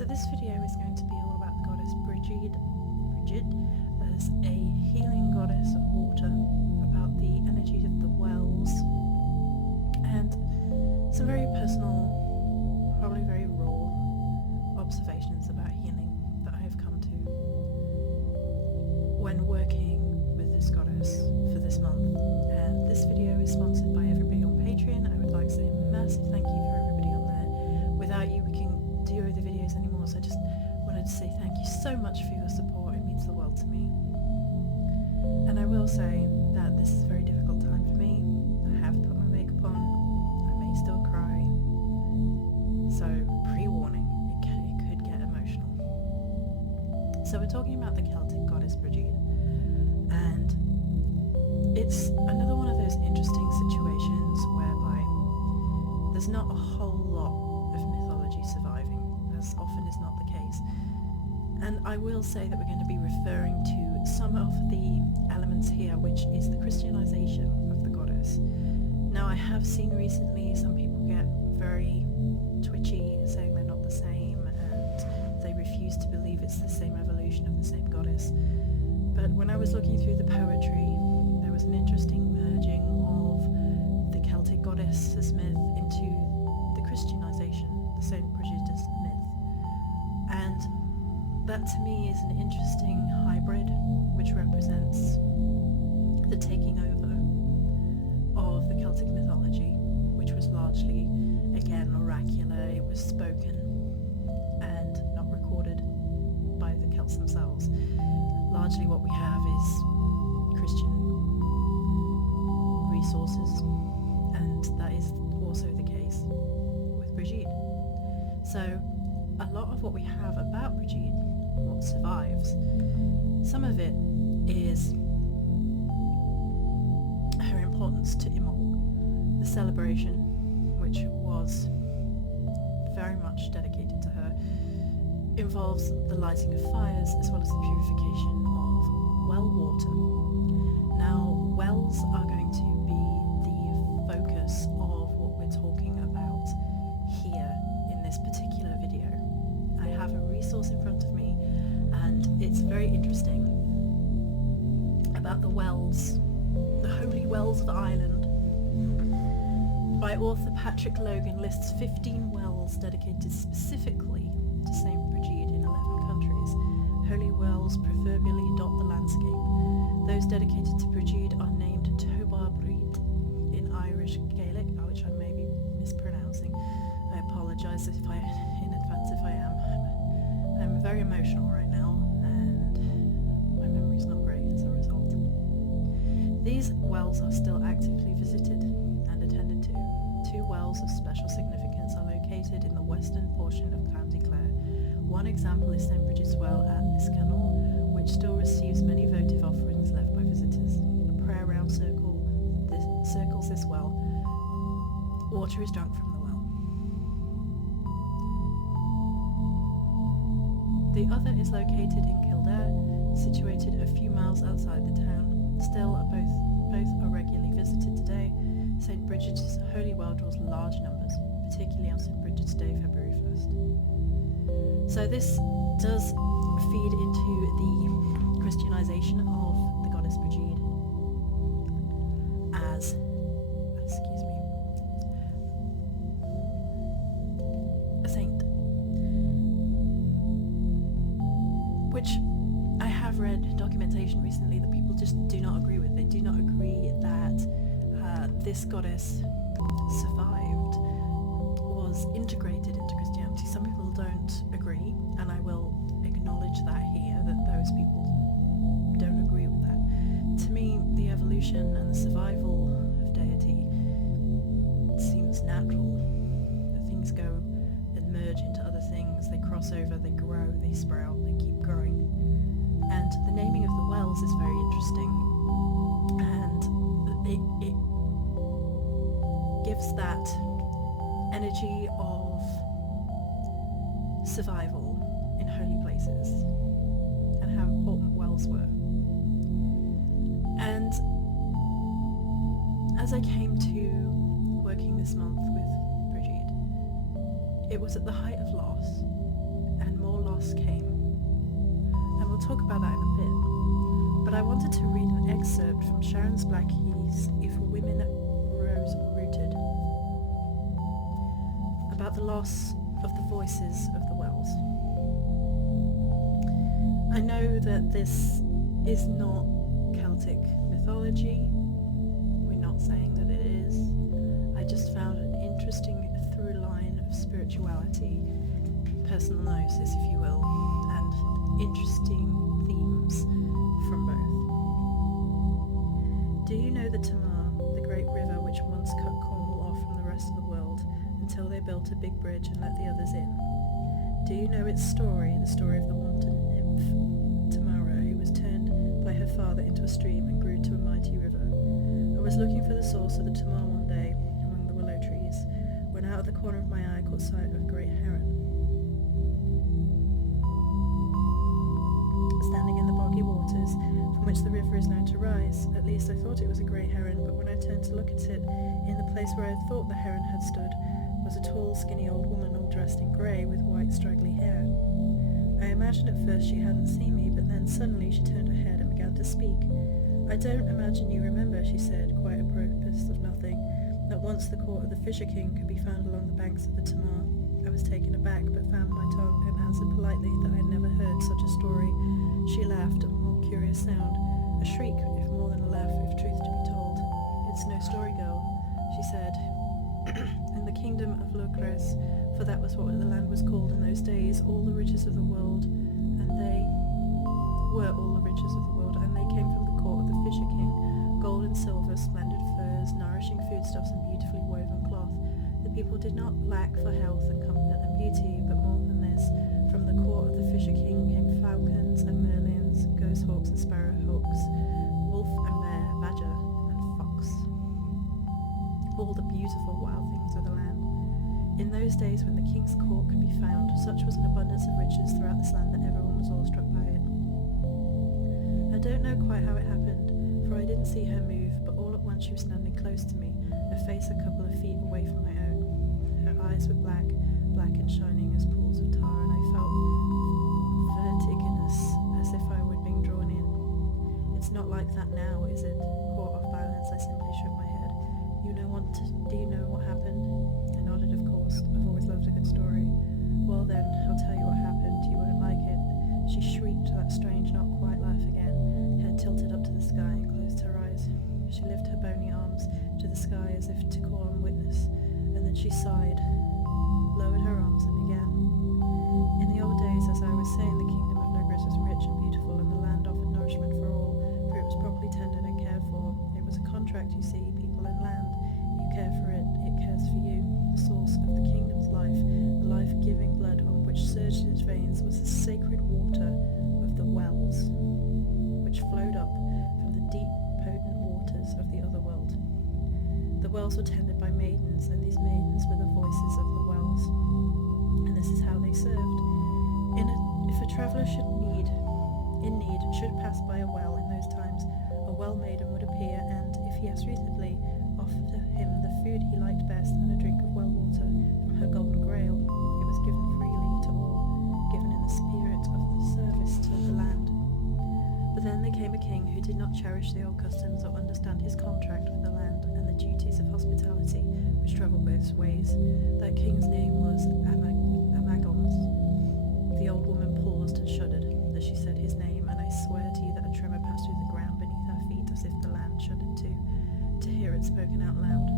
So this video is going to be all about the goddess Brigid as a healing goddess of water, about the energies of the wells, and some very personal, probably very raw observations about healing that I have come to when working with this goddess for this month. And this video is sponsored by everybody on Patreon. I would like to say a massive thank you for everybody on there. Without you we can do the videos anymore, so I just wanted to say thank you so much for your support. It means the world to me. And I will say that this is a very difficult time for me. I have put my makeup on. I may still cry. So pre-warning, it could get emotional. So we're talking about the Celtic goddess Brigid, and it's another one of those interesting situations whereby there's not a whole lot of mythology surviving, as often is not the case. And I will say that we're going to be referring to some of the elements here, which is the Christianization of the goddess. Now, I have seen recently some people get very twitchy, saying they're not the same, and they refuse to believe it's the same evolution of the same goddess. But when I was looking through the poetry, there was an interesting merging of the Celtic goddess myth into the Christianization, the Saint Brigid's myth. And that to me is an interesting hybrid, which represents the taking over of the Celtic mythology, which was largely, again, oracular. It was spoken and not recorded by the Celts themselves. Largely what we have is Christian resources, and that is also the case with Brigid. So a lot of what we have about Brigid, what survives, some of it is her importance to Imbolc, the celebration, which was very much dedicated to her, involves the lighting of fires as well as the purification of well water. Now, wells are going to be the focus of what we're talking about here in this particular video. I have a resource in front of me, and it's very interesting about the wells, the holy wells of Ireland. By author Patrick Logan lists 15 wells dedicated specifically to St. Brigid in 11 countries. Holy wells proverbially dot the landscape. Those dedicated to Brigid are named Tobar Brigid in Irish Gaelic, which I may be mispronouncing. I apologise in advance if I am. I'm very emotional right now, and my memory's not great as a result. These wells are still actively visited and attended to. 2 wells of special significance are located in the western portion of County Clare. One example is St. Brigid's Well at Liscannor, which still receives many votive offerings left by visitors. A prayer round circles this well. Water is drunk from the well. The other is located in Kildare, situated a few miles outside the town. Still, both are regularly visited today. St. Brigid's Holy Well draws large numbers, particularly on St. Brigid's Day, February 1st. So this does feed into the Christianization of the goddess Brigid as, a saint. Which I have read documentation recently that people just do not agree with. They do not agree that this goddess survived, was integrated into Christianity. Some people don't agree, and I will acknowledge that here, that those people don't agree with that. To me, the evolution and the survival of deity seems natural. That things go and merge into other things, they cross over, they grow, they sprout, they keep growing. And the naming of the wells is very interesting, and it gives that energy of survival in holy places and how important wells were. And as I came to working this month with Brigid, it was at the height of loss, and loss came. And we'll talk about that in a bit. But I wanted to read an excerpt from Sharon's Blackie's If Women Rose Rooted, about the loss of the voices of the wells. I know that this is not Celtic mythology. We're not saying that it is. I just found an interesting through line of spirituality, personal gnosis if you will, and interesting themes from both. Do you know the Tamar, the great river which once cut Cornwall off from the rest of the world until they built a big bridge and let the others in? Do you know its story, the story of the wanton nymph Tamara, who was turned by her father into a stream and grew to a mighty river? I was looking for the source of the Tamar one day among the willow trees, when out of the corner of my eye I caught sight of a great heron, standing in the boggy waters from which the river is known to rise. At least I thought it was a great heron, but when I turned to look at it, in the place where I thought the heron had stood was a tall, skinny old woman all dressed in grey with white, straggly hair. I imagined at first she hadn't seen me, but then suddenly she turned her head and began to speak. I don't imagine you remember, she said, quite apropos of nothing, that once the court of the Fisher King could be found along the banks of the Tamar. I was taken aback, but found my tongue and answered politely that I had never heard such a story. She laughed, a more curious sound, a shriek, if more than a laugh, if truth to be told. It's no story, girl, she said. In the kingdom of Logres, for that was what the land was called in those days, all the riches of the world, and they were all the riches of the world, and they came from the court of the Fisher King, gold and silver, splendid furs, nourishing foodstuffs, and beautifully woven cloth. The people did not lack for health and comfort and beauty, but more than this, from the court of the Fisher King came falcons and merlins, goshawks and sparrowhawks, wolf and bear, badger and fox, all the beautiful wild things of the land. In those days when the king's court could be found, such was an abundance of riches throughout this land that everyone was awestruck by it. I don't know quite how it happened, for I didn't see her move, but all at once she was standing close to me, her face a couple of feet away from my own. Her eyes were black and shining as pools of tar, and I felt vertiginous, as if I were being drawn in. It's not like that now, is it? Caught off balance, I simply shook my head. Do you know what happened? I nodded, of course. I've always loved a good story. Well then, I'll tell you what happened. You won't like it. She shrieked that strange, not quite laugh again, head tilted up to the sky, and closed her eyes. She lifted her bony arms to the sky as if to call on witness, and then she sighed, lowered her arms, and began. In the old days, as I was saying, the kingdom of Logres was rich and beautiful, and the land offered nourishment for all, for it was properly tended and cared for. It was a contract, you see, people and land. You care for it, it cares for you. The source of the kingdom's life, the life-giving blood on which surged in its veins, was the sacred water of the wells, which flowed up from the deep, potent waters of the other world. The wells were tended by maidens, and these maidens were the voices of the wells. And this is how they served. If a traveller in need should pass by a well in those times, a well maiden would appear, and, if he asked reasonably, offer him the food he liked best and a drink of well water from her golden grail. It was given freely to all, given in the spirit of the service to the land. But then there came a king who did not cherish the old customs or understand his contract with the land and the duties of hospitality which travel both ways. That king's name was Amagons. The old woman paused and shuddered as she said his name, and I swear to you that a tremor passed through the ground beneath our feet as if the land shuddered too, to hear it spoken out loud.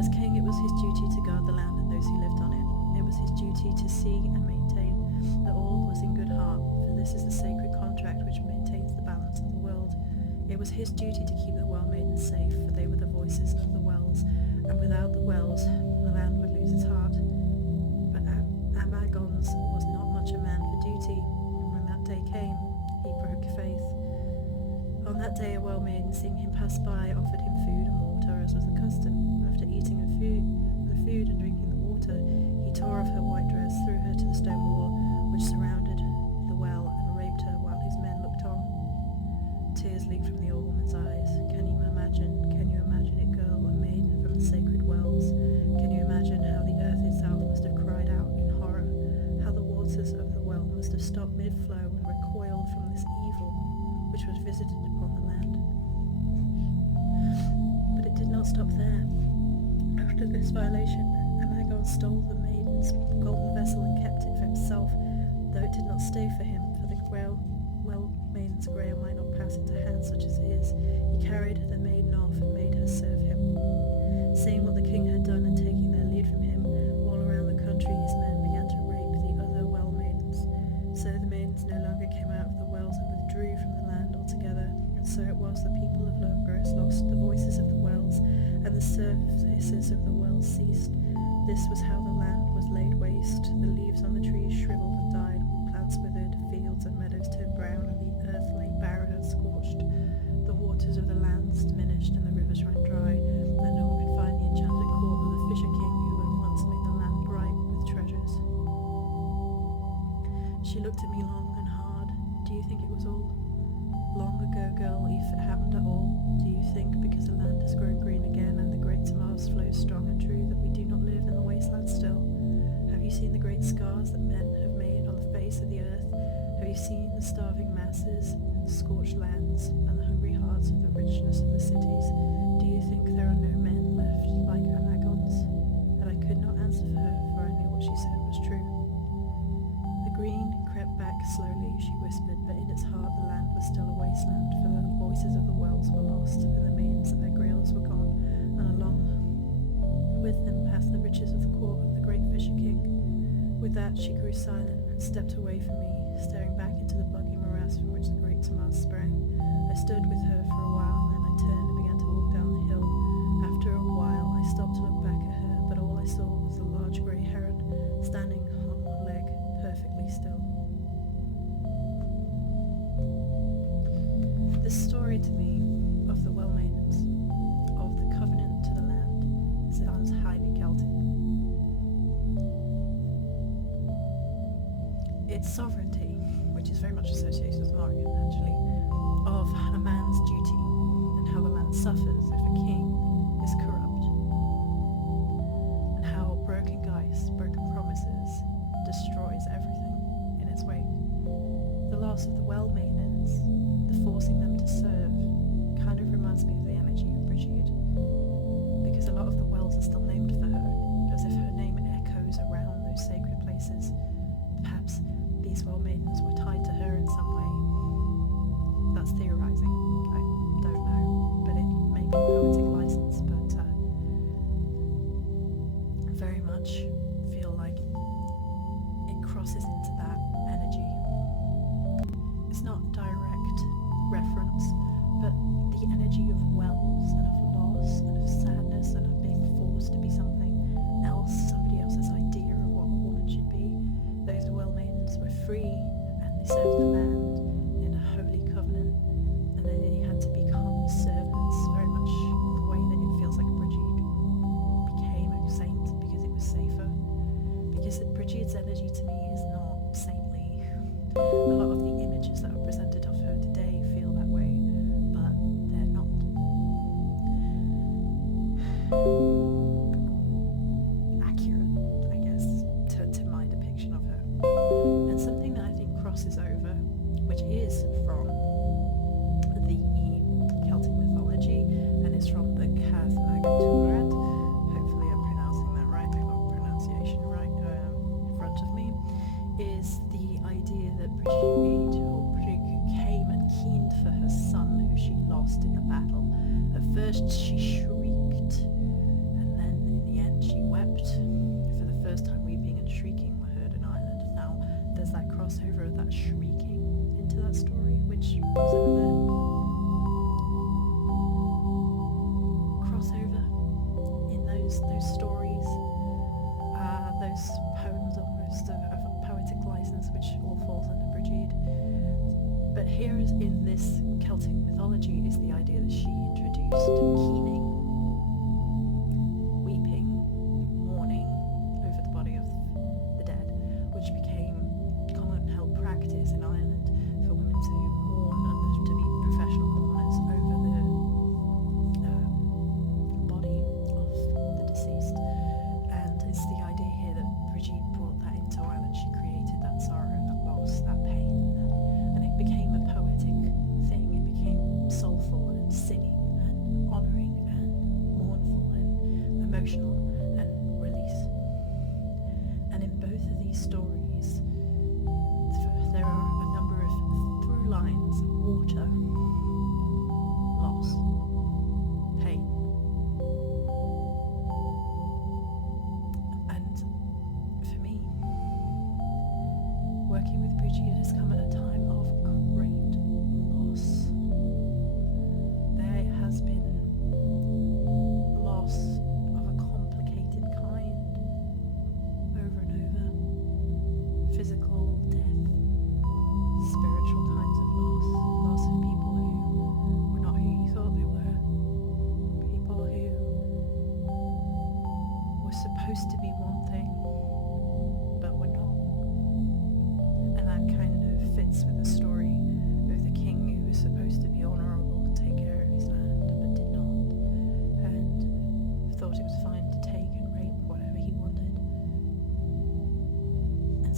As king, it was his duty to guard the land and those who lived on it. It was his duty to see and maintain that all was in good heart, for this is the sacred contract which maintains the balance of the world. It was his duty to keep the well maidens safe, for they were the voices of the wells, and without the wells, the land would lose its heart. But Amagons was not much a man for duty, and when that day came, he broke faith. On that day, a well maiden, seeing him pass by, offered him food and water, as was the custom. After eating the food and drinking the water, he tore off her white dress, threw her to the stone wall which surrounded the well, and raped her while his men looked on. Tears leaked from the old woman's eyes. Can you imagine it, girl, a maiden from the sacred wells? Can you imagine how the earth itself must have cried out in horror, how the waters of this violation, Amagon stole the maiden's golden vessel and kept it for himself, though it did not stay for him, for the maiden's grail might not pass into hands such as his. He carried the maiden off and made her serve him. Seeing what the king had done and taking their lead from him, all around the country his men began to rape the other well maidens. So the maidens no longer came out of the wells and withdrew from the land altogether. And so it was the people of Logros lost the voices of the wells, and the services of the wells ceased. This was how the land was laid waste. The leaves on the trees shriveled and died, plants withered, fields and meadows turned brown, and the earth lay barren and scorched. The waters of the lands diminished, and the rivers ran dry, and no one could find the enchanted court of the fisher king who had once made the land bright with treasures. She looked at me long and hard. Do you think it was all long ago, girl, if it happened at all? Do you think because the land has grown green again and the great Mars flows strong and true that we do not live in the wasteland still? Have you seen the great scars that men have made on the face of the earth? Have you seen the starving masses in the scorched lands and the hungry hearts of the richness of the cities? Do you think there are no men left like Amagons? And I could not answer for her, for I knew what she said was true. The green crept back slowly, she whispered, but in its heart the land was still a wasteland, for the voices of the wells were lost, and the maidens and their grails were gone, and along with them passed the riches of the court of the great fisher king. With that she grew silent and stepped away from me, staring back into the buggy morass from which the great Tamar sprang. I stood with her for a while, and then I turned and began to walk down the hill. After a while I stopped to look back at her, but all I saw was a large grey heron standing on one leg, perfectly still. This story to me of the well maidens, of the covenant to the land, sounds highly Celtic. It's sovereignty, which is very much associated with Morgan actually, of a man's duty and how the land suffers if a king is corrupt, and how broken guys, broken promises destroys everything in its wake. The loss of the well maidens, the forcing them to serve, kind of reminds me of the energy of Brigid, because a lot of the wells are still named for her, as if her name echoes around those sacred places. Perhaps these well maidens were tied to her in some way. That's theorizing, I don't know, but it may be poetic license, but I very much feel like it crosses into that energy. It's not direct reference, but the energy of wells and of loss and of sadness and of being forced to be something else, somebody else's idea of what a woman should be. Those well maidens were free and they served the land in a holy covenant, and then they had to become servants, very much the way that it feels like Brigid became a saint because it was safer. Because Brigid's energy to me is not saintly. A lot of the images that are presented of her today feel that way, but they're not. Accurate, I guess, to my depiction of her. And something that I think crosses over, which is from the Celtic mythology, and is from the Cath Magatúrad, hopefully I'm pronouncing that right, I've got pronunciation right in front of me, is the idea that Brigid came and keened for her son who she lost in the battle. At first she shrieked, and then in the end she wept. For the first time weeping and shrieking were heard in Ireland. Now there's that crossover of that shrieking into that story, which was another crossover in those stories, those poems almost of poetic license, which all falls under Brigid. But here is in this Celtic mythology is the idea that she introduced keening, weeping, mourning over the body of the dead, which became common held practice in Ireland for women to mourn and to be professional mourners over the body of the deceased. And it's the idea here that Brigid brought that into Ireland. She created that sorrow, that loss, that pain, and it became a poetic thing. It became soulful and singing and honouring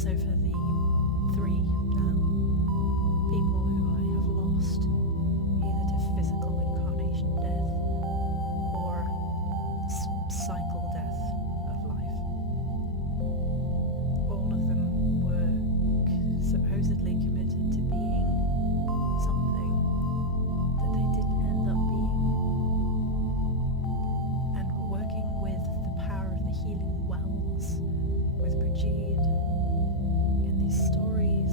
so for the 3 now people who I have lost, either to physical incarnation death or cycle death of life, all of them were supposedly committed to being something that they didn't end up being, and were working with the power of the healing wells with Brigid in these stories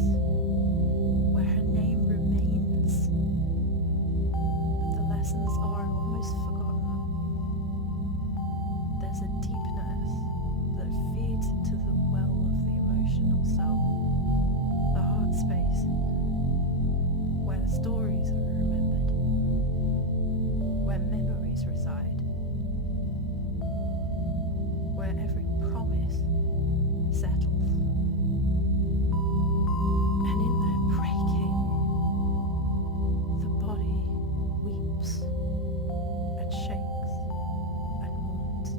where her name remains, but the lessons are almost forgotten. There's a deepness that feeds into the well of the emotional self, the heart space, where the stories are remembered, where memories reside, where every promise settles. And in that breaking, the body weeps and shakes and mourns,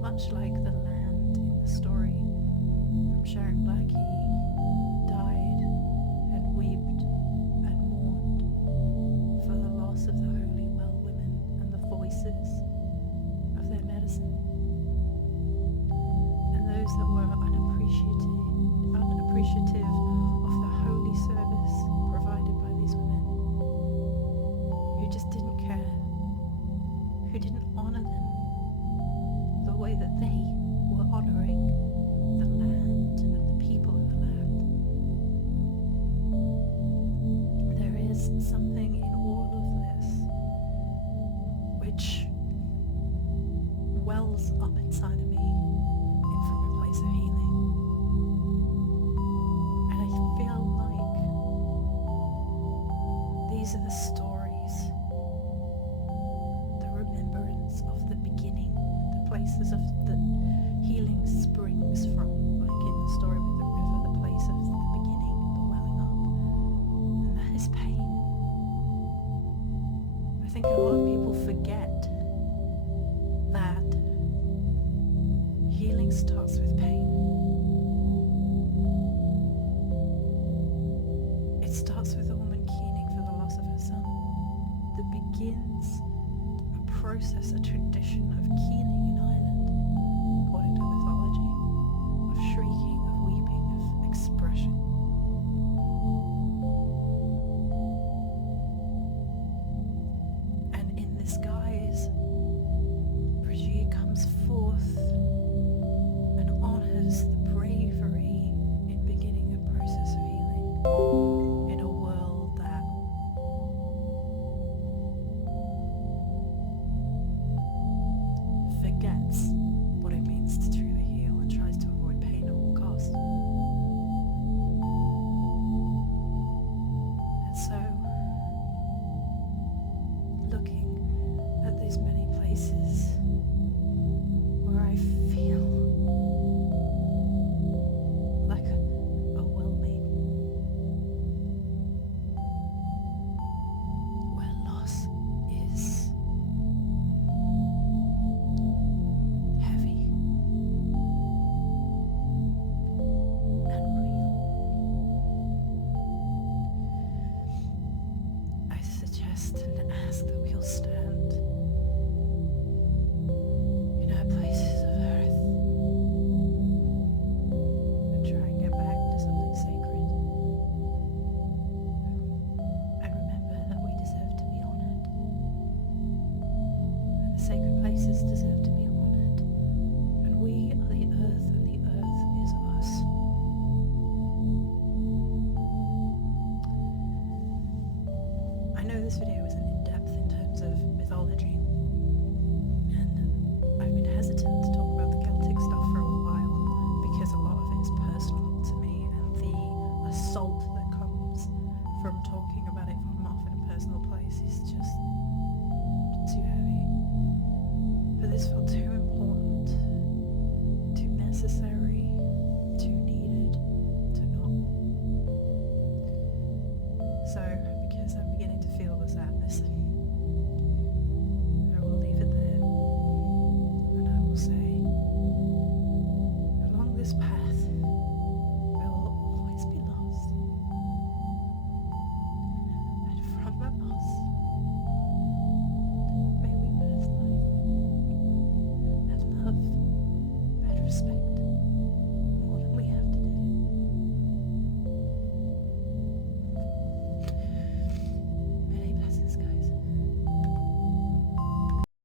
much like the land in the story from Sharon Blackie died and wept and mourned for the loss of the holy well women and the voices of their medicine, and those that were unappreciative of the holy service provided by these women, who just didn't care, who didn't honour them the way that they were honouring the land and the people in the land. There is something in all of this which wells up inside of me from a place of healing. And I feel like these are the stories, the remembrance of the beginning, the places of the healing springs from, like in the story with the river, the place of the beginning, the welling up, and that is pain. I think a lot of people forget that healing starts with pain. It starts with a woman keening for the loss of her son. That begins a process, a tradition of keening